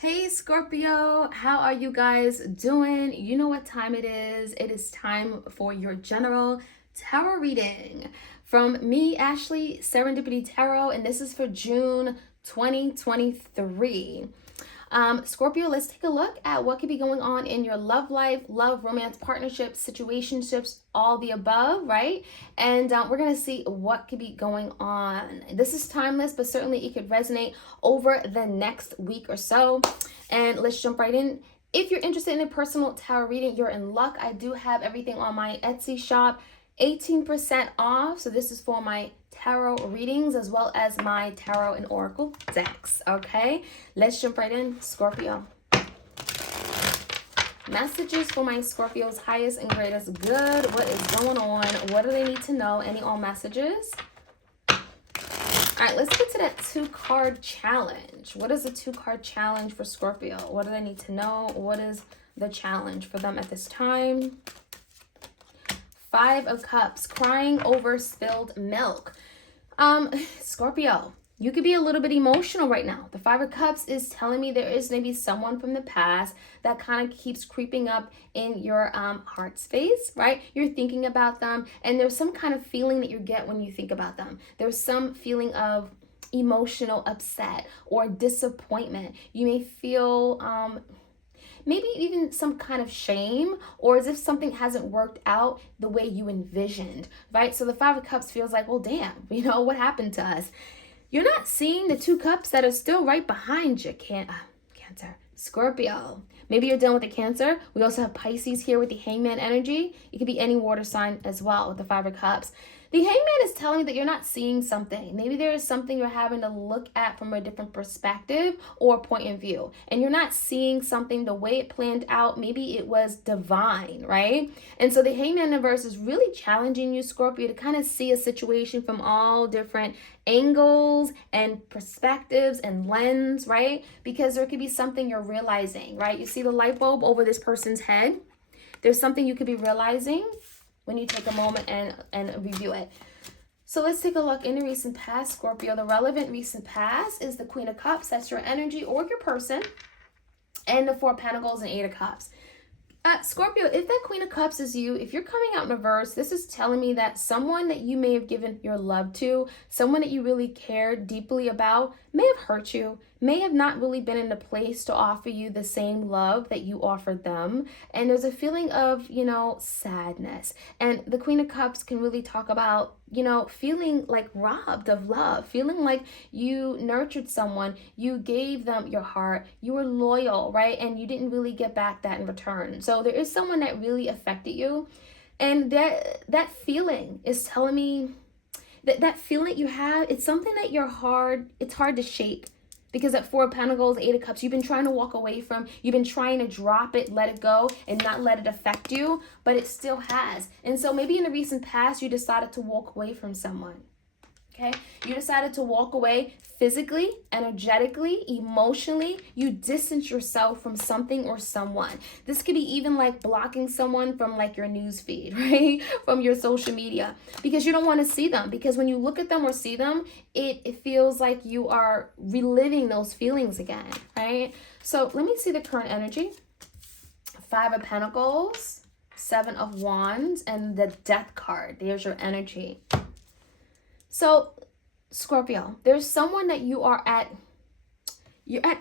Hey Scorpio, how are you guys doing? You know what time it is. It is time for your general tarot reading from me, Ashley, Serendipity Tarot, and this is for June 2023. Scorpio, let's take a look at what could be going on in your love life, love, romance, partnerships, situationships, all the above, right? And we're going to see what could be going on. This is timeless, but certainly it could resonate over the next week or so. And let's jump right in. If you're interested in a personal tarot reading, you're in luck. I do have everything on my Etsy shop, 18% off. So this is for my tarot readings as well as my tarot and oracle decks. Okay, let's jump right in. Scorpio, messages for my Scorpios, highest and greatest good. What is going on? What do they need to know? Any all messages? All right, let's get to that 2-card challenge. What is the 2-card challenge for Scorpio? What do they need to know? What is the challenge for them at this time? 5 of Cups, crying over spilled milk. Scorpio, you could be a little bit emotional right now. The 5 of Cups is telling me there is maybe someone from the past that kind of keeps creeping up in your heart space, right? You're thinking about them, and there's some kind of feeling that you get when you think about them. There's some feeling of emotional upset or disappointment. You may feel maybe even some kind of shame, or as if something hasn't worked out the way you envisioned, right? So the 5 of Cups feels like, well, damn, what happened to us? You're not seeing the 2 cups that are still right behind you. Cancer, Scorpio. Maybe you're done with the Cancer. We also have Pisces here with the Hangman energy. It could be any water sign as well with the 5 of Cups. The Hangman is telling me that you're not seeing something. Maybe there is something you're having to look at from a different perspective or point of view. And you're not seeing something the way it planned out. Maybe it was divine, right? And so the Hangman universe is really challenging you, Scorpio, to kind of see a situation from all different angles and perspectives and lens, right? Because there could be something you're realizing, right? You see the light bulb over this person's head. There's something you could be realizing when you take a moment and review it. So let's take a look in the recent past, Scorpio. The relevant recent past is the Queen of Cups. That's your energy or your person. And the 4 of Pentacles and 8 of Cups. Scorpio, if that Queen of Cups is you, if you're coming out in reverse, this is telling me that someone that you may have given your love to, someone that you really cared deeply about, may have hurt you, may have not really been in a place to offer you the same love that you offered them. And there's a feeling of, sadness. And the Queen of Cups can really talk about, feeling like robbed of love, feeling like you nurtured someone, you gave them your heart, you were loyal, right? And you didn't really get back that in return. So there is someone that really affected you. And that feeling is telling me that feeling you have, it's something that it's hard to shake. Because at 4 of Pentacles, 8 of Cups, you've been trying to walk away from, you've been trying to drop it, let it go, and not let it affect you, but it still has. And so maybe in the recent past, you decided to walk away from someone. Okay, you decided to walk away physically, energetically, emotionally. You distance yourself from something or someone. This could be even like blocking someone from like your news feed, right? From your social media, because you don't want to see them. Because when you look at them or see them, it feels like you are reliving those feelings again, right? So let me see the current energy. 5 of Pentacles, 7 of Wands, and the Death card. There's your energy. So, Scorpio, there's someone that you're at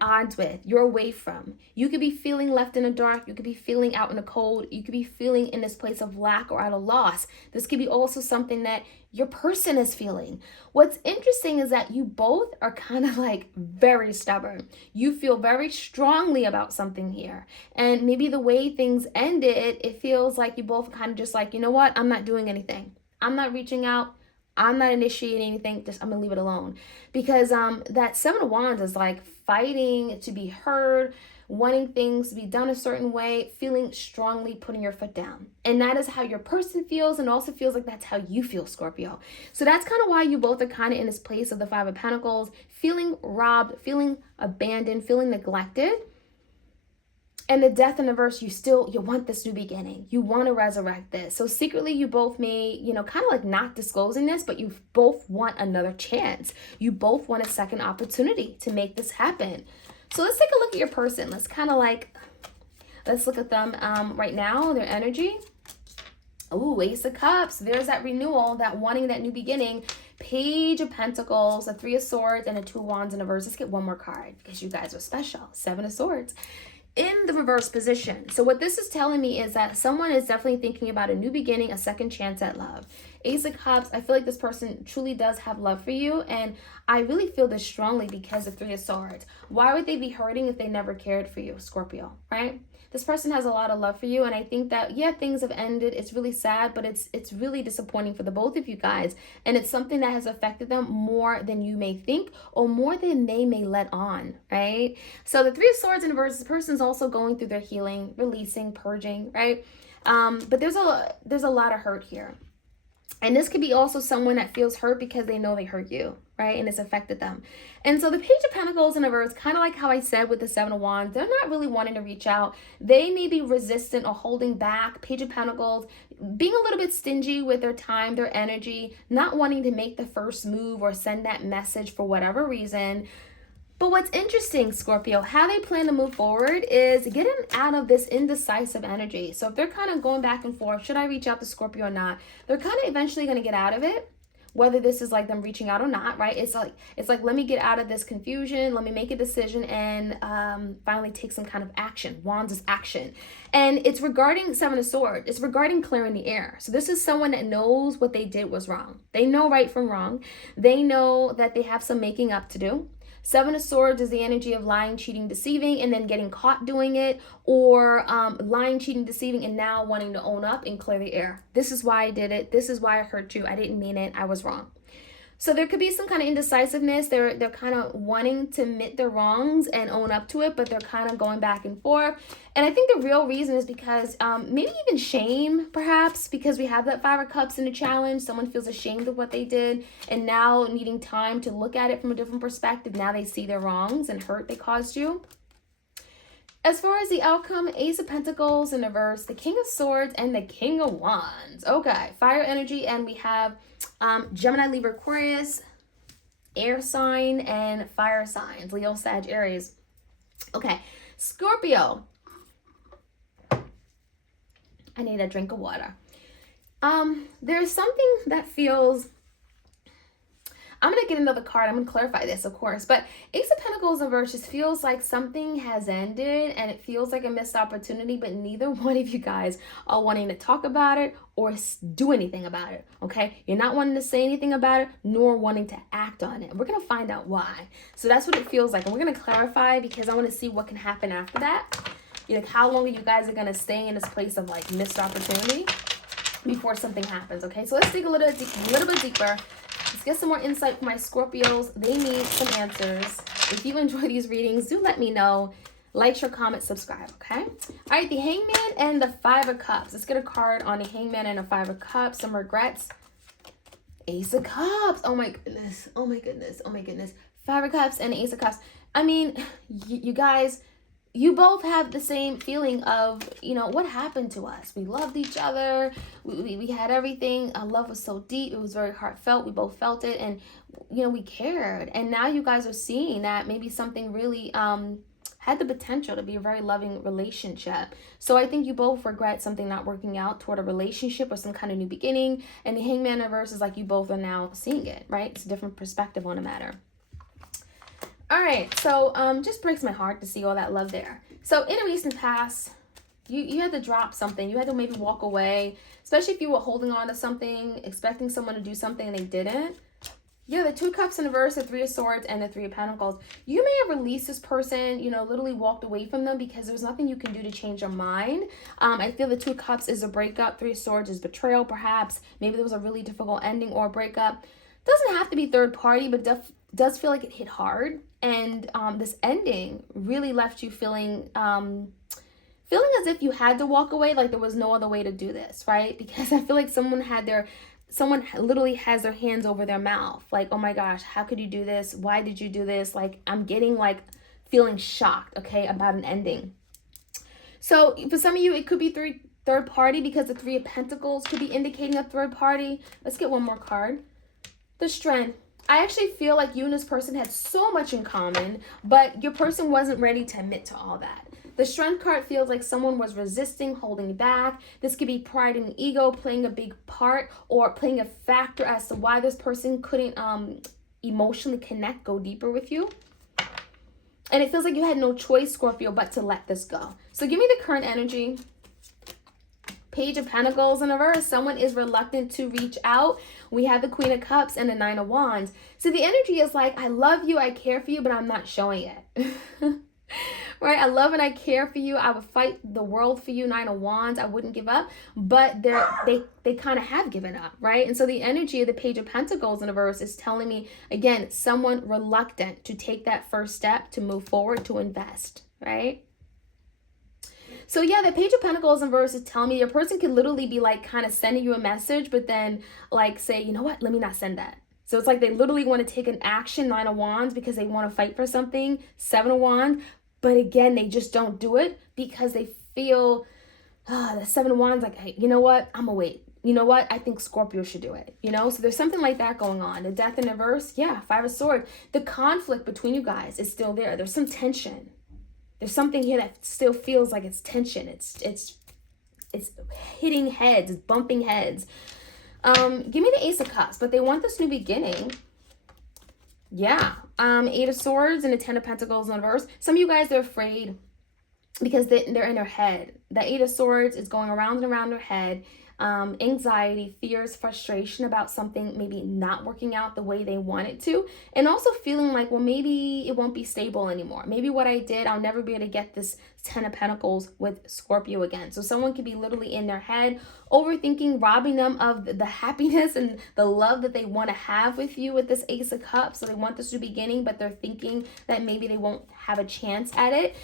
odds with, you're away from. You could be feeling left in the dark. You could be feeling out in the cold. You could be feeling in this place of lack or at a loss. This could be also something that your person is feeling. What's interesting is that you both are kind of like very stubborn. You feel very strongly about something here. And maybe the way things ended, it feels like you both kind of just like, you know what? I'm not doing anything. I'm not reaching out. I'm not initiating anything. I'm gonna leave it alone. Because that 7 of Wands is like fighting to be heard, wanting things to be done a certain way, feeling strongly, putting your foot down. And that is how your person feels, and also feels like that's how you feel, Scorpio. So that's kind of why you both are kind of in this place of the 5 of Pentacles, feeling robbed, feeling abandoned, feeling neglected. And the Death in the verse, you want this new beginning. You want to resurrect this. So secretly, you both may, kind of like not disclosing this, but you both want another chance. You both want a second opportunity to make this happen. So let's take a look at your person. Let's kind of like, let's look at them right now, their energy. Ooh, Ace of Cups. There's that renewal, that wanting that new beginning. Page of Pentacles, a Three of Swords, and a Two of Wands in reverse. Let's get one more card because you guys are special. Seven of Swords in the reverse position. So what this is telling me is that someone is definitely thinking about a new beginning, a second chance at love. Ace of Cups, I feel like this person truly does have love for you, and I really feel this strongly because of Three of Swords. Why would they be hurting if they never cared for you, Scorpio, right? This person has a lot of love for you, and I think that, yeah, things have ended. It's really sad, but it's really disappointing for the both of you guys, and it's something that has affected them more than you may think or more than they may let on, right? So the Three of Swords in reverse, this person's also going through their healing, releasing, purging, right? But there's a lot of hurt here. And this could be also someone that feels hurt because they know they hurt you, right? And it's affected them. And so the Page of Pentacles in reverse, kind of like how I said with the Seven of Wands, they're not really wanting to reach out. They may be resistant or holding back. Page of Pentacles, being a little bit stingy with their time, their energy, not wanting to make the first move or send that message for whatever reason. But what's interesting, Scorpio, how they plan to move forward is getting out of this indecisive energy. So if they're kind of going back and forth, should I reach out to Scorpio or not? They're kind of eventually going to get out of it, whether this is like them reaching out or not, right? It's like let me get out of this confusion. Let me make a decision and finally take some kind of action. Wands is action. And it's regarding Seven of Swords. It's regarding clearing the air. So this is someone that knows what they did was wrong. They know right from wrong. They know that they have some making up to do. Seven of Swords is the energy of lying, cheating, deceiving, and then getting caught doing it, or lying, cheating, deceiving, and now wanting to own up and clear the air. This is why I did it. This is why I hurt you. I didn't mean it. I was wrong. So there could be some kind of indecisiveness. They're kind of wanting to admit their wrongs and own up to it, but they're kind of going back and forth. And I think the real reason is because maybe even shame, perhaps, because we have that Five of Cups in the challenge. Someone feels ashamed of what they did, and now needing time to look at it from a different perspective. Now they see their wrongs and hurt they caused you. As far as the outcome, Ace of Pentacles in reverse, the King of Swords, and the King of Wands. Okay, fire energy, and we have Gemini, Libra, Aquarius, air sign, and fire signs, Leo, Sag, Aries. Okay, Scorpio. I need a drink of water. There's something that feels... I'm going to get another card. I'm going to clarify this, of course. But Ace of Pentacles in reverse just feels like something has ended and it feels like a missed opportunity, but neither one of you guys are wanting to talk about it or do anything about it, okay? You're not wanting to say anything about it, nor wanting to act on it. We're going to find out why. So that's what it feels like. And we're going to clarify because I want to see what can happen after that. Like how long you guys are going to stay in this place of like missed opportunity before something happens, okay? So let's dig a little bit deeper. Let's get some more insight from my Scorpios. They need some answers. If you enjoy these readings, do let me know. Like, share, comment, subscribe, okay? All right, the Hangman and the Five of Cups. Let's get a card on the Hangman and the Five of Cups. Some regrets. Ace of Cups. Oh my goodness. Oh my goodness. Oh my goodness. Five of Cups and Ace of Cups. I mean, you guys... You both have the same feeling of, you know, what happened to us? We loved each other. We had everything. Our love was so deep. It was very heartfelt. We both felt it. And, you know, we cared. And now you guys are seeing that maybe something really had the potential to be a very loving relationship. So I think you both regret something not working out toward a relationship or some kind of new beginning. And the Hangman reverse is like you both are now seeing it, right? It's a different perspective on the matter. All right, so just breaks my heart to see all that love there. So in a recent past, you had to drop something. You had to maybe walk away, especially if you were holding on to something, expecting someone to do something and they didn't. Yeah, the Two of Cups in reverse, the Three of Swords, and the Three of Pentacles. You may have released this person, you know, literally walked away from them because there's nothing you can do to change your mind. I feel the Two of Cups is a breakup. Three of Swords is betrayal, perhaps. Maybe there was a really difficult ending or a breakup. Doesn't have to be third party, but does feel like it hit hard. And this ending really left you feeling as if you had to walk away, like there was no other way to do this, right? Because I feel like someone literally has their hands over their mouth. Like, oh my gosh, how could you do this? Why did you do this? Like, I'm getting like feeling shocked, okay, about an ending. So for some of you, it could be third party because the Three of Pentacles could be indicating a third party. Let's get one more card. The Strength. I actually feel like you and this person had so much in common, but your person wasn't ready to admit to all that. The Strength card feels like someone was resisting, holding back. This could be pride and ego playing a big part or playing a factor as to why this person couldn't emotionally connect, go deeper with you. And it feels like you had no choice, Scorpio, but to let this go. So give me the current energy. Page of Pentacles in reverse. Someone is reluctant to reach out. We have the Queen of Cups and the Nine of Wands. So the energy is like, I love you, I care for you, but I'm not showing it. Right? I love and I care for you. I would fight the world for you. Nine of Wands. I wouldn't give up. But they kind of have given up, right? And so the energy of the Page of Pentacles in reverse is telling me, again, someone reluctant to take that first step to move forward, to invest, right? So yeah, the Page of Pentacles in reverse is telling me your person could literally be like kind of sending you a message, but then like say, you know what, let me not send that. So it's like they literally want to take an action, Nine of Wands, because they want to fight for something, Seven of Wands. But again, they just don't do it because they feel, the Seven of Wands, like, hey, you know what, I'm gonna wait. You know what, I think Scorpio should do it. You know, so there's something like that going on. The Death in reverse, yeah, Five of Swords. The conflict between you guys is still there. There's some tension. There's something here that still feels like it's tension. It's hitting heads, it's bumping heads. Give me the Ace of Cups, but they want this new beginning. Yeah. Eight of Swords and the Ten of Pentacles in reverse. Some of you guys are afraid because they're in their head. The Eight of Swords is going around and around their head. Anxiety, fears, frustration about something maybe not working out the way they want it to, and also feeling like, well, maybe it won't be stable anymore. Maybe what I did, I'll never be able to get this Ten of Pentacles with Scorpio again. So someone could be literally in their head, overthinking, robbing them of the happiness and the love that they want to have with you with this Ace of Cups. So they want this new beginning, but they're thinking that maybe they won't have a chance at it.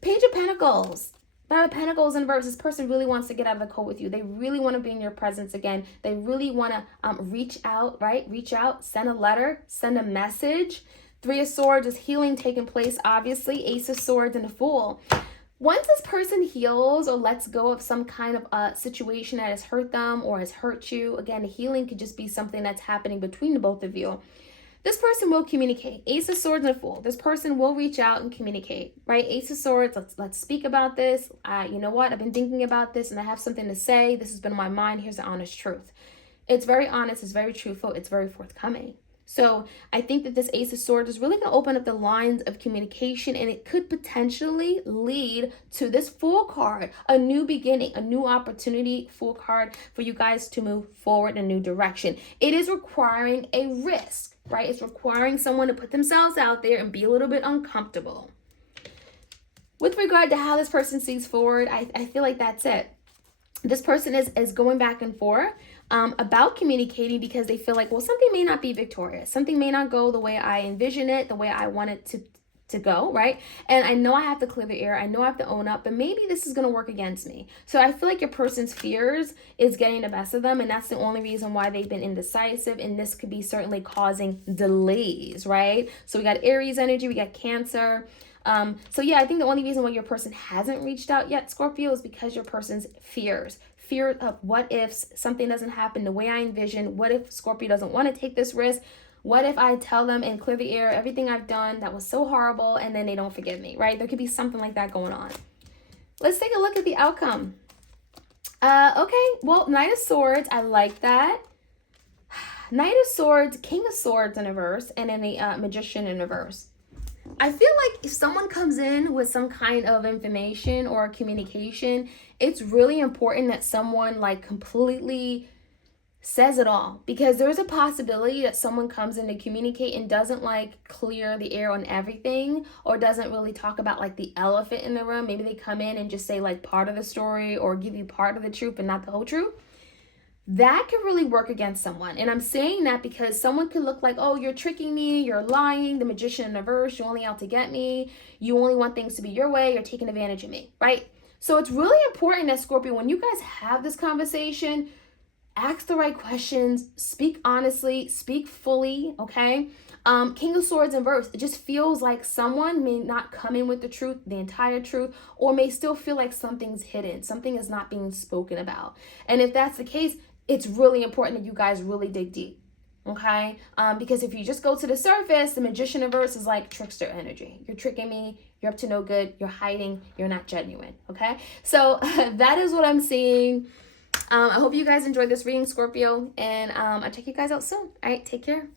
Page of Pentacles. Five of Pentacles in reverse. This person really wants to get out of the cold with you. They really want to be in your presence again. They really want to reach out, right? Reach out, send a letter, send a message. Three of Swords is healing taking place, obviously. Ace of Swords and the Fool. Once this person heals or lets go of some kind of situation that has hurt them or has hurt you, again, healing could just be something that's happening between the both of you. This person will communicate. Ace of Swords and a Fool. This person will reach out and communicate, right? Ace of Swords, let's speak about this. You know what? I've been thinking about this and I have something to say. This has been on my mind. Here's the honest truth. It's very honest. It's very truthful. It's very forthcoming. So I think that this Ace of Swords is really going to open up the lines of communication, and it could potentially lead to this Fool card, a new beginning, a new opportunity, Fool card for you guys to move forward in a new direction. It is requiring a risk, right? It's requiring someone to put themselves out there and be a little bit uncomfortable. With regard to how this person sees forward, I feel like that's it. This person is going back and forth about communicating because they feel like, well, something may not be victorious. Something may not go the way I envision it, the way I want it to go, right? And I know I have to clear the air. I know I have to own up, but maybe this is going to work against me. So I feel like your person's fears is getting the best of them, and that's the only reason why they've been indecisive, and this could be certainly causing delays, right? So we got Aries energy, we got Cancer. So yeah, I think the only reason why your person hasn't reached out yet, Scorpio, is because your person's fear of what if something doesn't happen the way I envision. What if Scorpio doesn't want to take this risk? What if I tell them and clear the air everything I've done that was so horrible and then they don't forgive me, right? There could be something like that going on. Let's take a look at the outcome. Okay, well, Knight of Swords, I like that. Knight of Swords, King of Swords in reverse, and then the Magician in reverse. I feel like if someone comes in with some kind of information or communication, it's really important that someone like completely says it all, because there's a possibility that someone comes in to communicate and doesn't like clear the air on everything, or doesn't really talk about like the elephant in the room. Maybe they come in and just say like part of the story or give you part of the truth and not the whole truth. That could really work against someone. And I'm saying that because someone could look like, oh, you're tricking me, you're lying, the Magician in reverse, you're only out to get me, you only want things to be your way, you're taking advantage of me, right? So it's really important that, Scorpio, when you guys have this conversation, ask the right questions, speak honestly, speak fully, okay? King of Swords in reverse, it just feels like someone may not come in with the truth, the entire truth, or may still feel like something's hidden, something is not being spoken about. And if that's the case, it's really important that you guys really dig deep, Okay, because if you just go to the surface, the Magician reverse is like trickster energy. You're tricking me, you're up to no good, you're hiding, you're not genuine. Okay, so that is what I'm seeing. I hope you guys enjoyed this reading, Scorpio, and I'll check you guys out soon. All right, take care.